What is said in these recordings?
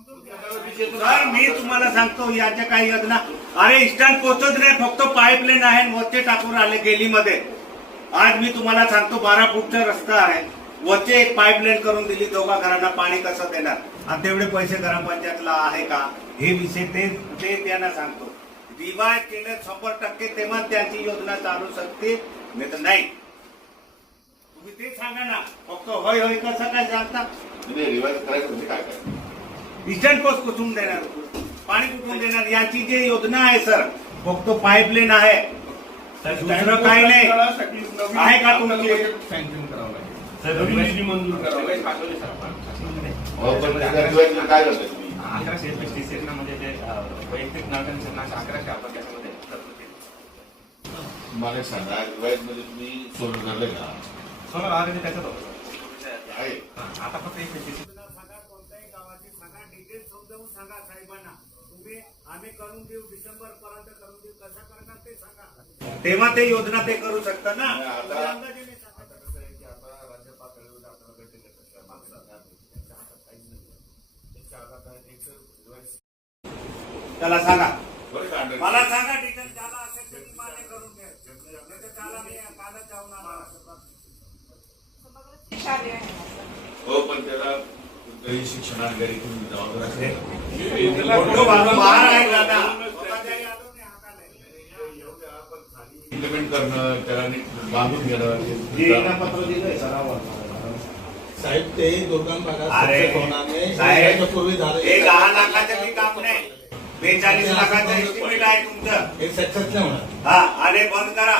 Sir मी तुम्हाला सांगतो याच्या काही योजना अरे इस्टर्न पोहोचत नाही फक्त पाईपलाईन आहे आणि वरचे टाकून आले गेलीमध्ये आज मी तुम्हाला सांगतो बारा फूटचा रस्ता आहे. वरचे एक पाईपलाईन करून दिली दोघा घरांना पाणी कसं देणार? आणि तेवढे पैसे ग्रामपंचायतला आहे का? हे विषय ते ते त्यांना सांगतो. रिवाज केलं शंभर टक्के तेव्हा त्यांची योजना चालू शकते. नाही तर नाही. तुम्ही ते सांगा ना. फक्त होय होय कसं काय सांगता? तुम्ही रिवाज करायचं काय काय इस्टर्न पोस्ट कुठून देणार? पाणी कुठून देणार? याची जी योजना आहे सर फक्त पाईपलाईन आहे. दुसरं काही नाही. आहे का तुमची? सँक्शन करावं लागेल. मंजूर करावा लागेल. काय अकराशे म्हणजे जे वैयक्तिक अकराशे आपण त्याच्यामध्ये. मला एक सांगा मध्ये तुम्ही का? आले त्याच्यात होतं. हां, आता फक्त एकवीस टी सांगा कोणत्याही गावाची सांगा डिटेल समजावून सांगा साहेबांना तुम्ही आम्ही करून देऊ डिसेंबर पर्यंत करून देऊ कसं करणार ते सांगा तेव्हा ते योजना ते करू शकता ना त्याला सांगा मला सांगा डिटेल ज्याला असेल ते मान्य करून द्या नाही तर त्याला मी कालच जाऊन हो पण त्याला शिक्षणाधिकारी तुम्ही जबाबदार असेल इम्प्लिमेंट करणं त्याला बांधून घेणं साहेब ते दुर्गम भागात अरे, झालं दहा लाखाचं बी काम नाही. बेचाळीस लाखाचं एस्टिमेट आहे तुमचं. हे सक्सेस नाही होणार हा आणि बंद करा.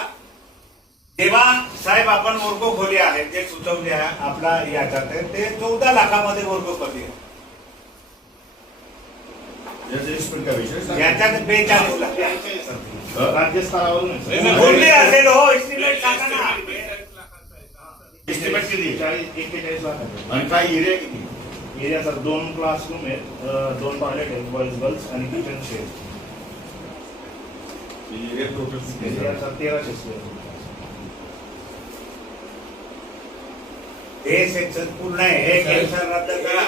तेव्हा साहेब आपण वर्ग खोली आहेत जे सुचवले आहे आपला याच्यात आहे, ते चौदा लाखामध्ये वर्ग खोली आहे. याच्यात बेचाळीस लाख. राज्यस्तरावरून कुठली असेल हो एस्टिमेट सांगा ना Estimate किती चाळीस एक्केचाळीस लाख आणि काय एरिया किती? एरिया सर दोन क्लासरूम आहेत दोन टॉयलेट आहेत बॉईज गर्ल्स आणि kitchen shed area total area? Sir तेराशे स्क्वेअर हे सेक्शन पूर्ण आहे. हे कॅन्सर रद्द करा.